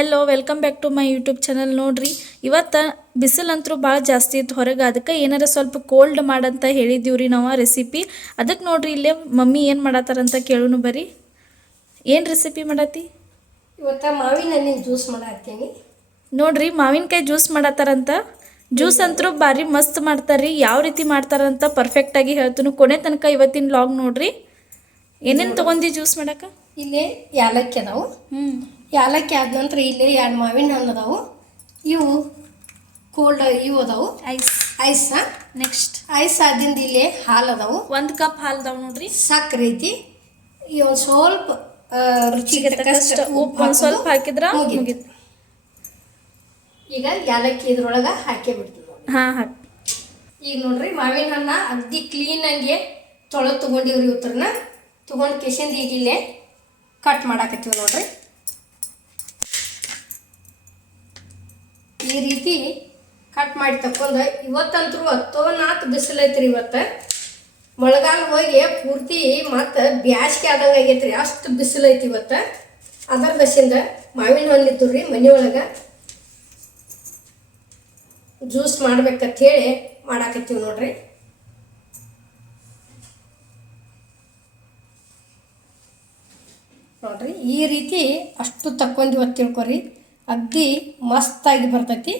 Hello welcome back to my YouTube channel. ನೋಡ್ರಿ ಇವತ್ತು ಬಿಸಿಲಂತರೂ ಭಾಳ ಜಾಸ್ತಿ ಇತ್ತು ಹೊರಗೆ. ಅದಕ್ಕೆ ಏನಾರ ಸ್ವಲ್ಪ ಕೋಲ್ಡ್ ಮಾಡಂತ ಹೇಳಿದ್ದೀವ್ರಿ ನಾವು ರೆಸಿಪಿ. ಅದಕ್ಕೆ ನೋಡ್ರಿ ಇಲ್ಲೇ ಮಮ್ಮಿ ಏನು ಮಾಡತ್ತಾರಂತ ಕೇಳೋನು ಬರ್ರಿ. ಏನು ರೆಸಿಪಿ ಮಾಡತ್ತಿ? ಇವತ್ತು ಮಾವಿನ ಹಣ್ಣಿನ ಜ್ಯೂಸ್ ಮಾಡತ್ತೀನಿ ನೋಡ್ರಿ. ಮಾವಿನಕಾಯಿ ಜ್ಯೂಸ್ ಮಾಡತ್ತಾರಂತ. ಜ್ಯೂಸ್ ಅಂತರೂ ಭಾರಿ ಮಸ್ತ್ ಮಾಡ್ತಾರ್ರಿ. ಯಾವ ರೀತಿ ಮಾಡ್ತಾರಂತ ಪರ್ಫೆಕ್ಟಾಗಿ ಹೇಳ್ತೀನಿ. ಕೊನೆ ತನಕ ಇವತ್ತಿನ ವ್ಲಾಗ್ ನೋಡ್ರಿ. ಏನೇನು ತೊಗೊಂಡು ಜ್ಯೂಸ್ ಮಾಡಕ್ಕೆ? ಇಲ್ಲೇ ಯಾಲಕ್ಕಿ ಅದಾವು. ಯಾಲಕ್ಕಿ ಆದ ನಂತರ ಇಲ್ಲೇ 2 ಮಾವಿನ ಹಣ್ಣು ಅದಾವು. ಇವು ಕೋಲ್ಡ್ ಇವು ಅದಾವು. ಐಸ್ ನೆಕ್ಸ್ಟ್ ಐಸ್ ಆದಿಂದ ಇಲ್ಲೇ ಹಾಲು ಅದಾವು. 1 ಕಪ್ ಹಾಲು ಅದಾವು ನೋಡ್ರಿ. ಸಕ್ಕರೆ ಐತಿ. ಇವು ಸ್ವಲ್ಪ ರುಚಿಗೆ ತಕ್ಕಷ್ಟು ಉಪ್ಪು ಒಂದು ಸ್ವಲ್ಪ ಹಾಕಿದ್ರೆ ಮುಗೀತು. ಈಗ ಯಾಲಕ್ಕಿ ಇದ್ರೊಳಗೆ ಹಾಕಿ ಬಿಡ್ತೀವಿ ನೋಡಿ. ಹಾಕಿ. ಈಗ ನೋಡ್ರಿ ಮಾವಿನ ಹಣ್ಣ ಅಗ್ದಿ ಕ್ಲೀನಾಗಿ ತೊಳೆದು ತೊಗೊಂಡಿವ್ರಿ. ಉತ್ತರನ ತೊಗೊಂಡು ಕೆಸಿಂದ ಈಗ ಇಲ್ಲೇ ಕಟ್ ಮಾಡಾಕತ್ತೀವಿ ನೋಡ್ರಿ. ಈ ರೀತಿ ಕಟ್ ಮಾಡಿ ತಕ್ಕೊಂಡು ಇವತ್ತಂತರೂ 14 ಬಿಸಿಲೈತ್ರಿ. ಇವತ್ತು ಮಳೆಗಾಲ ಹೋಗಿ ಪೂರ್ತಿ ಮತ್ತು ಬ್ಯಾಸ್ಗೆ ಆದಂಗೆ ಆಗೈತ್ರಿ. ಅಷ್ಟು ಬಿಸಿಲೈತಿ ಇವತ್ತು. ಅದರ ದಶಿಂದ ಮಾವಿನ ಹಣ್ಣು ಇತ್ತು ರೀ ಮನೆಯೊಳಗೆ ಜ್ಯೂಸ್ ಮಾಡ್ಬೇಕಂತ ಹೇಳಿ ಮಾಡಾಕತ್ತೀವಿ ನೋಡ್ರಿ. ನೋಡ್ರಿ ಈ ರೀತಿ ಅಷ್ಟು ತಕ್ಕೊಂದಿವತ್ತು ತಿಳ್ಕೊರಿ. ಅಗ್ದಿ ಮಸ್ತಾಗಿ ಬರ್ತೈತಿ.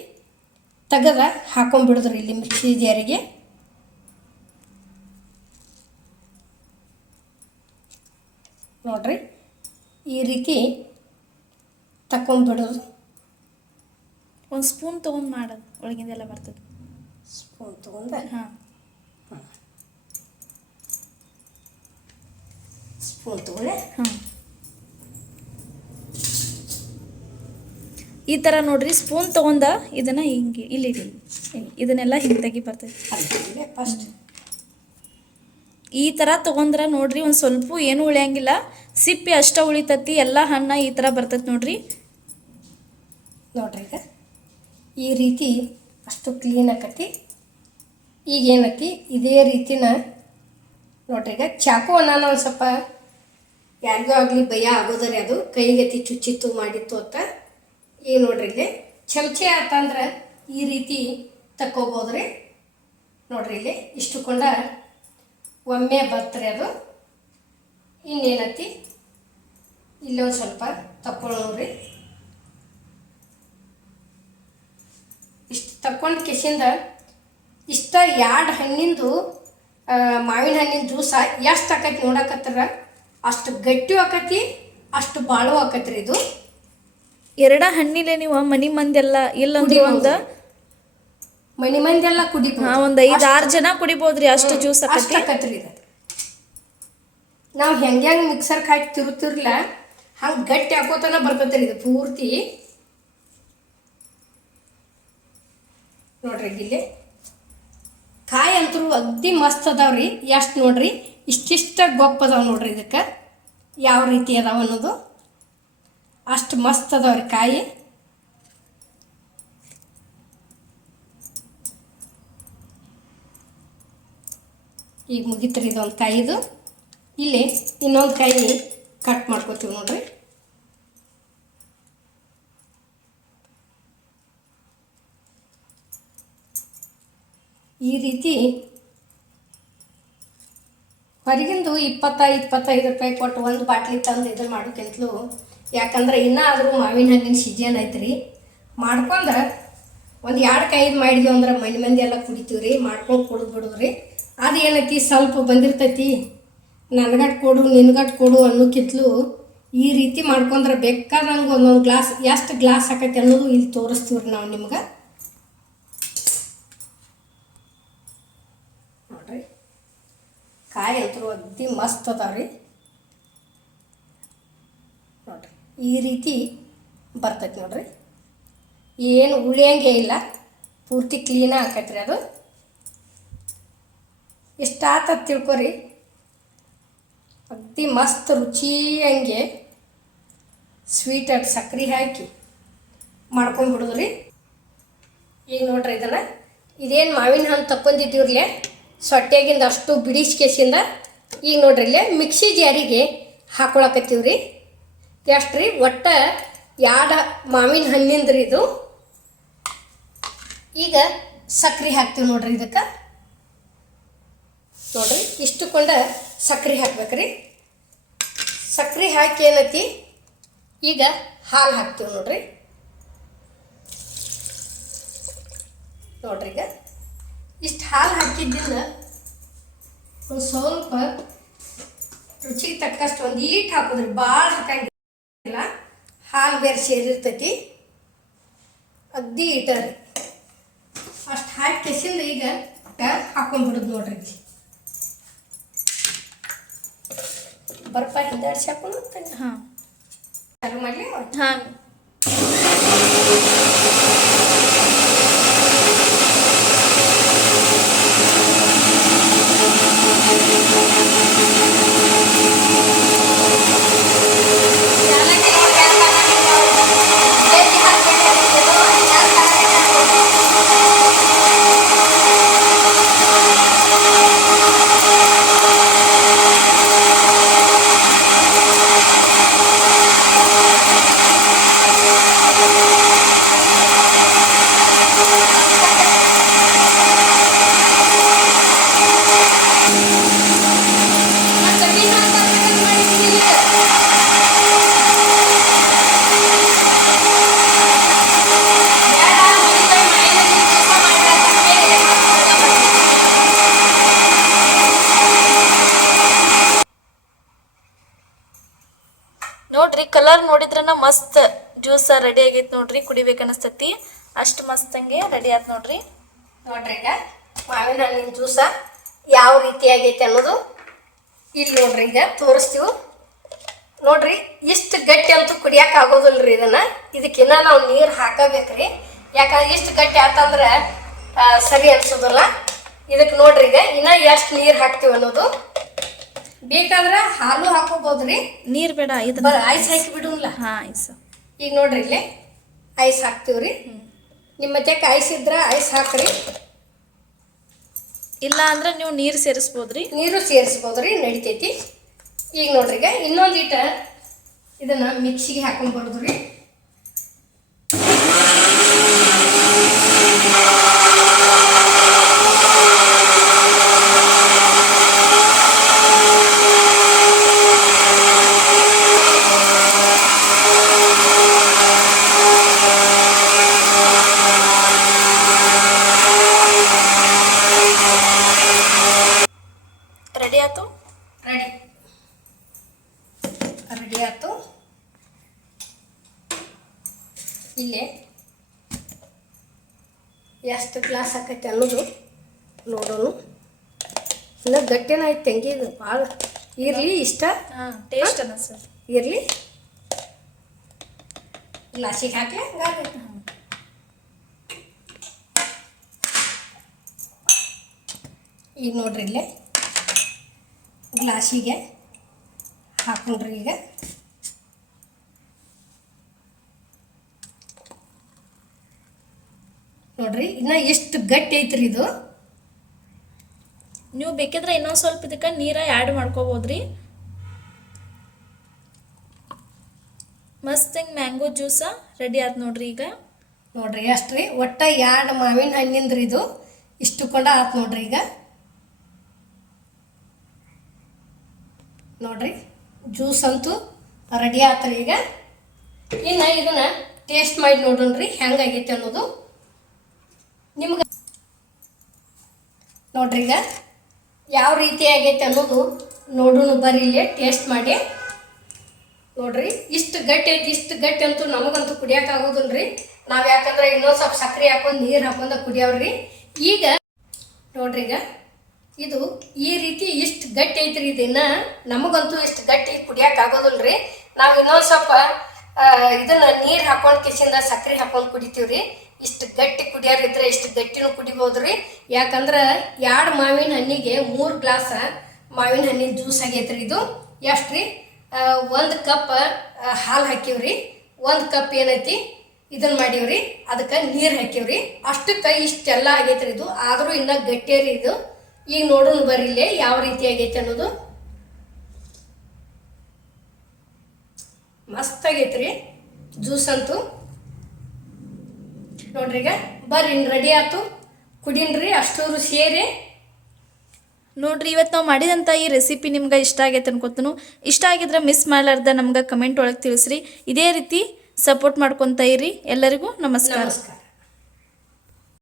ತೆಗೆದ ಹಾಕೊಂಡ್ಬಿಡಿದ್ರಿ ಇಲ್ಲಿ ಮಿಕ್ಸಿ ಜಾರಿಗೆ. ನೋಡ್ರಿ ಈ ರೀತಿ ತಕೊಂಡ್ಬಿಡೋದು. ಒಂದು ಸ್ಪೂನ್ ತೊಗೊಂಡು ಮಾಡೋದು ಒಳಗಿಂದೆಲ್ಲ ಬರ್ತದೆ. ಸ್ಪೂನ್ ತೊಗೊಂಡು ಸ್ಪೂನ್ ತೊಗೊಂಡೆ. ಈ ಥರ ನೋಡ್ರಿ ಸ್ಪೂನ್ ತೊಗೊಂಡ ಇದನ್ನು ಹಿಂಗೆ ಇಲ್ಲಿ ಇದನ್ನೆಲ್ಲ ಹಿಂಗೆ ತೆಗಿ ಬರ್ತದೆ. ಫಸ್ಟ್ ಈ ಥರ ತೊಗೊಂಡ್ರೆ ನೋಡ್ರಿ ಒಂದು ಸ್ವಲ್ಪ ಏನೂ ಉಳಿಯಂಗಿಲ್ಲ. ಸಿಪ್ಪೆ ಅಷ್ಟ ಉಳಿತತಿ. ಎಲ್ಲ ಹಣ್ಣು ಈ ಥರ ಬರ್ತೈತೆ ನೋಡ್ರಿ. ನೋಡ್ರಿ ಈಗ ಈ ರೀತಿ ಅಷ್ಟು ಕ್ಲೀನ್ ಆಕತಿ. ಈಗ ಏನೈತಿ ಇದೇ ರೀತಿನ ನೋಡ್ರಿ. ಈಗ ಚಾಕು ನಾನು ಒಂದು ಸ್ವಲ್ಪ ಯಾರಿಗೂ ಆಗಲಿ ಭಯ ಆಗೋದ್ರಿ. ಅದು ಕೈಗೆತ್ತಿ ಚುಚ್ಚಿತ್ತು ಮಾಡಿತ್ತು ಅಂತ. ಈಗ ನೋಡ್ರಿ ಇಲ್ಲಿ ಚಮಚೆ ಆತಂದ್ರೆ ಈ ರೀತಿ ತಕ್ಕೋಬೋದ್ರಿ. ನೋಡ್ರಿ ಇಲ್ಲಿ ಇಷ್ಟುಕೊಂಡ ಒಮ್ಮೆ ಬರ್ತರಿ ಅದು. ಇನ್ನೇನತಿ ಇಲ್ಲೊಂದು ಸ್ವಲ್ಪ ತಕ್ಕೊಳ್ಳೋರಿ. ಇಷ್ಟು ತಕ್ಕೊಂಡು ಕೆಸಿಂದ ಇಷ್ಟ 2 ಹಣ್ಣಿಂದು ಮಾವಿನ ಹಣ್ಣಿನ ಜ್ಯೂಸ ಎಷ್ಟು ಆಕೈತಿ ನೋಡಕತ್ತಾರ. ಅಷ್ಟು ಗಟ್ಟಿ ಆಕತಿ, ಅಷ್ಟು ಬಾಳು ಆಕತ್ರಿ. ಇದು 2 ಹಣ್ಣಿಲೆ ನೀವು ಮನೆ ಮಂದೆಲ್ಲ ಇಲ್ಲಂದ್ರೆ ಒಂದು ಮನೆ ಮಂದೆಲ್ಲ ಕುಡಿಬೋದು. ಒಂದು 5-6 ಜನ ಕುಡಿಬೋದ್ರಿ. ಅಷ್ಟು ಜ್ಯೂಸ್ ಆಕತ್ರಿ ಇದು. ನಾವು ಹೆಂಗೆ ಮಿಕ್ಸರ್ಗೆ ಹಾಕಿ ತಿರುತ್ತಿರ್ಲ ಹಂಗೆ ಗಟ್ಟಿ ಹಾಕೋತನ ಬರ್ತೈತ್ರಿ ಇದು ಪೂರ್ತಿ. ನೋಡ್ರಿ ಇಲ್ಲಿ ಕಾಯಿ ಅಂತರೂ ಅಗ್ದಿ ಮಸ್ತ್ ಅದಾವ್ರಿ. ಎಷ್ಟು ನೋಡ್ರಿ ಇಷ್ಟಿಷ್ಟ ಗೊಪ್ಪ ಅದಾವ ನೋಡ್ರಿ. ಇದಕ್ಕೆ ಯಾವ ರೀತಿ ಅದಾವ ಅನ್ನೋದು ಅಷ್ಟು ಮಸ್ತ್ ಅದಾವ್ರಿ ಕಾಯಿ. ಈಗ ಮುಗಿತ್ರಿ ಇದೊಂದು ಕಾಯಿದು. ಇಲ್ಲಿ ಇನ್ನೊಂದು ಕಾಯಿ ಕಟ್ ಮಾಡ್ಕೊತೀವಿ ನೋಡ್ರಿ. ಈ ರೀತಿ ಹೊರಗಿಂದು 20-25 ರೂಪಾಯಿ ಕೊಟ್ಟು ಒಂದು ಬಾಟ್ಲಿ ತಂದು ಇದನ್ನು ಮಾಡೋಕ್ಕಿಂತಲೂ, ಯಾಕಂದ್ರೆ ಇನ್ನೂ ಆದರೂ ಮಾವಿನ ಹಣ್ಣಿನ ಸೀಜನ್ ಐತ್ರಿ. ಮಾಡ್ಕೊಂಡು ಒಂದು 2 ಕಾಯಿದು ಮಾಡಿದ್ವಿ ಅಂದ್ರೆ ಮಂದಿ ಎಲ್ಲ ಕುಡಿತೀವಿ ರೀ. ಮಾಡ್ಕೊಂಡು ಕುಡಿದು ಬಿಡೋದ್ರಿ. ಅದು ಏನೈತಿ ಸ್ವಲ್ಪ ಬಂದಿರ್ತೈತಿ. ನನಗಟ್ಟು ಕೊಡು ನಿನ್ಗಟ್ಟು ಕೊಡು ಅನ್ನೋಕ್ಕಿಂತಲೂ ಈ ರೀತಿ ಮಾಡ್ಕೊಂಡ್ರೆ ಬೇಕಾದಂಗೆ ಒಂದೊಂದು ಗ್ಲಾಸ್ ಎಷ್ಟು ಗ್ಲಾಸ್ ಆಕೈತಿ ಅನ್ನೋದು ಇಲ್ಲಿ ತೋರಿಸ್ತೀವಿ ರೀ ನಾವು ನಿಮ್ಗೆ. ನೋಡ್ರಿ ಕಾಯಿ ಅಂತೂ ಅಗ್ದಿ ಮಸ್ತ್ ಅದಾವ್ರಿ. ನೋಡ್ರಿ ಈ ರೀತಿ ಬರ್ತೈತಿ ನೋಡ್ರಿ. ಏನು ಉಳಿಯಂಗೆ ಇಲ್ಲ. ಪೂರ್ತಿ ಕ್ಲೀನಾಗಿ ಆಕೈತ್ರಿ ಅದು. ಎಷ್ಟಾತ ತಿಳ್ಕೊರಿ. ಅಗ್ದಿ ಮಸ್ತ್ ರುಚಿಯಂಗೆ ಸ್ವೀಟಾಗಿ ಸಕ್ಕರೆ ಹಾಕಿ ಮಾಡ್ಕೊಂಡ್ಬಿಡೋದ್ರಿ. ಈಗ ನೋಡ್ರಿ ಇದನ್ನು ಇದೇನು ಮಾವಿನ ಹಣ್ಣು ತಕ್ಕೊಂಡಿದ್ದೀವ್ರಲ್ಲೇ ಸೊಟ್ಟೆಗಿಂದ ಅಷ್ಟು ಬಿಡಿಸ್ಕೇಸಿಂದ ಈಗ ನೋಡ್ರಿ ಇಲ್ಲೇ ಮಿಕ್ಸಿ ಜಾರಿಗೆ ಹಾಕೊಳಕತ್ತೀವಿ ರೀ. ಎಷ್ಟು ರೀ ಒಟ್ಟು ಎರಡು ಮಾವಿನ ಹಣ್ಣಿಂದ್ರಿ ಇದು. ಈಗ ಸಕ್ರೆ ಹಾಕ್ತೀವಿ ನೋಡ್ರಿ. ಇದಕ್ಕೆ ನೋಡ್ರಿ ಇಷ್ಟುಕೊಂಡ ಸಕ್ರೆ ಹಾಕ್ಬೇಕ್ರಿ. ಸಕ್ರೆ ಹಾಕಿ ಏನೈತಿ ಈಗ ಹಾಲು ಹಾಕ್ತೀವಿ ನೋಡ್ರಿ. ನೋಡ್ರಿ ಈಗ ಇಷ್ಟು ಹಾಲು ಹಾಕಿದ್ದಿಂದ ಒಂದು ಸ್ವಲ್ಪ ರುಚಿಗೆ ತಕ್ಕಷ್ಟು ಒಂದು ಈಟ್ ಹಾಕೋದ್ರಿ, ಭಾಳ ಹಾಕಂಗಿಲ್ಲ. ಹಾಲು ಬೇರೆ ಸೇರಿರ್ತೈತಿ, ಅಗ್ದಿ ಇಟ್ಟರಿ ಅಷ್ಟು ಹಾಕಿ ಕೆಸಿಂದ ಈಗ ಹಾಕೊಂಡ್ಬಿಡುದು ನೋಡ್ರಿ. ಬರ್ಪ ಹಿಂದಾಡ್ಸಿ ಹಾಕೊಂಡು ಹಾಂ ಚಾಲು ಮಾಡಲಿ. ಹಾಂ ನೋಡ್ರಿ ಕಲರ್ ನೋಡಿದ್ರನ ಮಸ್ತ್ ಜ್ಯೂಸ್ ರೆಡಿ ಆಗೈತೆ ನೋಡ್ರಿ. ಕುಡಿಬೇಕನ್ನಿಸ್ತತಿ, ಅಷ್ಟು ಮಸ್ತಂಗೆ ರೆಡಿ ಆಯ್ತು ನೋಡ್ರಿ. ನೋಡ್ರಿ ಈಗ ಮಾವಿನ ಹಣ್ಣಿನ ಜ್ಯೂಸ ಯಾವ ರೀತಿ ಆಗೈತೆ ಅನ್ನೋದು ಇಲ್ಲಿ ನೋಡ್ರಿ ಈಗ ತೋರಿಸ್ತೀವಿ. ನೋಡ್ರಿ ಇಷ್ಟು ಗಟ್ಟಿ ಅಂತೂ ಕುಡಿಯಕ್ಕೆ ಆಗೋದಿಲ್ರಿ. ಇದಕ್ಕಿನ್ನ ನಾವು ನೀರು ಹಾಕಬೇಕ್ರಿ. ಯಾಕಂದ್ರೆ ಇಷ್ಟು ಗಟ್ಟಿ ಆತಂದ್ರೆ ಸರಿ ಅನ್ಸೋದಿಲ್ಲ. ಇದಕ್ಕೆ ನೋಡ್ರಿ ಈಗ ಇನ್ನ ಎಷ್ಟು ನೀರು ಹಾಕ್ತೀವಿ ಅನ್ನೋದು. ಬೇಕಾದ್ರೆ ಹಾಲು ಹಾಕೋಬೋದ್ರಿ, ನೀರು ಬೇಡ, ಇದು ಐಸ್ ಹಾಕಿ ಬಿಡುಲ್ಲ. ಹಾಂ ಐಸ್. ಈಗ ನೋಡ್ರಿ ಇಲ್ಲಿ ಐಸ್ ಹಾಕ್ತೀವ್ರಿ. ನಿಮ್ಮ ಮತ್ತೆಕ್ಕೆ ಐಸ್ ಇದ್ರೆ ಐಸ್ ಹಾಕ್ರಿ, ಇಲ್ಲ ಅಂದ್ರೆ ನೀವು ನೀರು ಸೇರಿಸ್ಬೋದ್ರಿ. ನೀರು ಸೇರಿಸ್ಬೋದ್ರಿ, ನಡಿತೈತಿ. ಈಗ ನೋಡ್ರಿ ಈಗ ಇನ್ನೊಂದಿಟ ಇದನ್ನ ಮಿಕ್ಸಿಗೆ ಹಾಕೊಂಡ್ಬಾರ್ದ್ರಿ. ರೆಡಿ ಆಯ್ತು. ರೆಡಿ ಆಯ್ತು. ಇಲ್ಲೇ ಎಷ್ಟು ಗ್ಲಾಸ್ ಹಾಕೈತೆ ಅನ್ನೋದು ನೋಡೋಣ. ಇನ್ನು ಗಟ್ಟಿನ ಆಯ್ತು ತಂಗಿ, ಇದು ಭಾಳ ಇರಲಿ. ಇಷ್ಟ ಹಾಂ ಟೇಸ್ಟ್ ಅನ್ನ ಸರ್ ಇರಲಿ. ಗ್ಲಾಸಿಗೆ ಹಾಕ್ಲಿ. ಈಗ ನೋಡ್ರಿ ಇಲ್ಲೇ ಗ್ಲಾಸಿಗೆ ಹಾಕೊಂಡ್ರಿ. ಈಗ ನೋಡ್ರಿ ಇನ್ನ ಎಷ್ಟು ಗಟ್ಟಿ ಐತ್ರಿ ಇದು. ನೀವು ಬೇಕಿದ್ರೆ ಇನ್ನೊಂದು ಸ್ವಲ್ಪ ಇದಕ್ಕೆ ನೀರು ಆ್ಯಡ್ ಮಾಡ್ಕೋಬೋದ್ರಿ. ಮಸ್ತ್ ಹಿಂಗೆ ಮ್ಯಾಂಗೋ ಜ್ಯೂಸ ರೆಡಿ ಆಯ್ತು ನೋಡ್ರಿ. ಈಗ ನೋಡ್ರಿ ಅಷ್ಟ್ರಿ ಒಟ್ಟ 2 ಮಾವಿನ ಹಣ್ಣಿಂದ್ರಿ ಇದು ಇಷ್ಟು ಕೊಂಡ ಆಯ್ತು ನೋಡ್ರಿ. ಈಗ ನೋಡ್ರಿ ಜ್ಯೂಸ್ ಅಂತೂ ರೆಡಿ ಆತ್ರಿ. ಈಗ ಇನ್ನು ಇದನ್ನ ಟೇಸ್ಟ್ ಮಾಡಿ ನೋಡೋಣ್ರಿ ಹೆಂಗಾಗೈತೆ ಅನ್ನೋದು ನಿಮ್ಗೆ. ನೋಡ್ರಿ ಈಗ ಯಾವ ರೀತಿ ಆಗೈತೆ ಅನ್ನೋದು ನೋಡೋಣ ಬರ್ರಿ. ಇಲ್ಲೇ ಟೇಸ್ಟ್ ಮಾಡಿ ನೋಡ್ರಿ. ಇಷ್ಟು ಗಟ್ಟಿ ಐತಿ. ಇಷ್ಟು ಗಟ್ಟಿ ಅಂತೂ ನಮಗಂತೂ ಕುಡಿಯೋಕೆ ಆಗೋದಿಲ್ರಿ. ನಾವು ಯಾಕಂದ್ರೆ ಇನ್ನೊಂದು ಸ್ವಲ್ಪ ಸಕ್ಕರೆ ಹಾಕೊಂಡು ನೀರು ಹಾಕೊಂಡು ಕುಡಿಯವ್ರಿ. ಈಗ ನೋಡ್ರಿ ಈಗ ಇದು ಈ ರೀತಿ ಇಷ್ಟು ಗಟ್ಟಿ ಐತ್ರಿ. ಇದನ್ನ ನಮಗಂತೂ ಇಷ್ಟು ಗಟ್ಟಿ ಕುಡಿಯೋಕೆ ಆಗೋದಿಲ್ರಿ. ನಾವು ಇನ್ನೊಂದು ಸ್ವಲ್ಪ ಇದನ್ನ ನೀರು ಹಾಕೊಂಡು ಕಿಸಿಂದ ಸಕ್ಕರೆ ಹಾಕೊಂಡು ಕುಡಿತೀವ್ರಿ. ಇಷ್ಟು ಗಟ್ಟಿ ಕುಡಿಯೋರಿದ್ರೆ ಇಷ್ಟು ಗಟ್ಟಿನೂ ಕುಡಿಬೋದ್ರಿ. ಯಾಕಂದ್ರೆ 2 ಮಾವಿನ ಹಣ್ಣಿಗೆ 3 ಗ್ಲಾಸ್ ಮಾವಿನ ಹಣ್ಣಿನ ಜ್ಯೂಸ್ ಆಗೈತ್ರಿ. ಇದು ಎಷ್ಟು ರೀ, 1 ಕಪ್ ಹಾಲು ಹಾಕಿವ್ರಿ, 1 ಕಪ್ ಏನೈತಿ ಇದನ್ನ ಮಾಡೀವ್ರಿ, ಅದಕ್ಕೆ ನೀರು ಹಾಕಿವ್ರಿ. ಅಷ್ಟಕ್ಕೆ ಇಷ್ಟೆಲ್ಲ ಆಗೈತ್ರಿ ಇದು. ಆದರೂ ಇನ್ನೂ ಗಟ್ಟಿಯರಿ ಇದು. ಈಗ ನೋಡೋಣ ಬರ್ರಿ ಇಲ್ಲೇ ಯಾವ ರೀತಿ ಆಗೈತೆ ಅನ್ನೋದು. ಮಸ್ತ್ ಆಗೈತ್ರಿ. ಜ್ಯೂಸ್ ಅಂತೂ ನೋಡ್ರಿ ಈಗ ಬರ್ರಿ ರೆಡಿ ಆಯ್ತು ಕುಡೀನ್ರಿ ಅಷ್ಟೂರು ಸೇರಿ. ನೋಡ್ರಿ ಇವತ್ತು ನಾವು ಮಾಡಿದಂಥ ಈ ರೆಸಿಪಿ ನಿಮ್ಗೆ ಇಷ್ಟ ಆಗೈತೆ ಅನ್ಕೋತನು. ಇಷ್ಟ ಆಗಿದ್ರೆ ಮಿಸ್ ಮಾಡಲಾರ್ದ ನಮ್ಗೆ ಕಮೆಂಟ್ ಒಳಗೆ ತಿಳಿಸ್ರಿ. ಇದೇ ರೀತಿ ಸಪೋರ್ಟ್ ಮಾಡ್ಕೊತ ಇರಿ. ಎಲ್ಲರಿಗೂ ನಮಸ್ಕಾರ. ನಮಸ್ಕಾರ.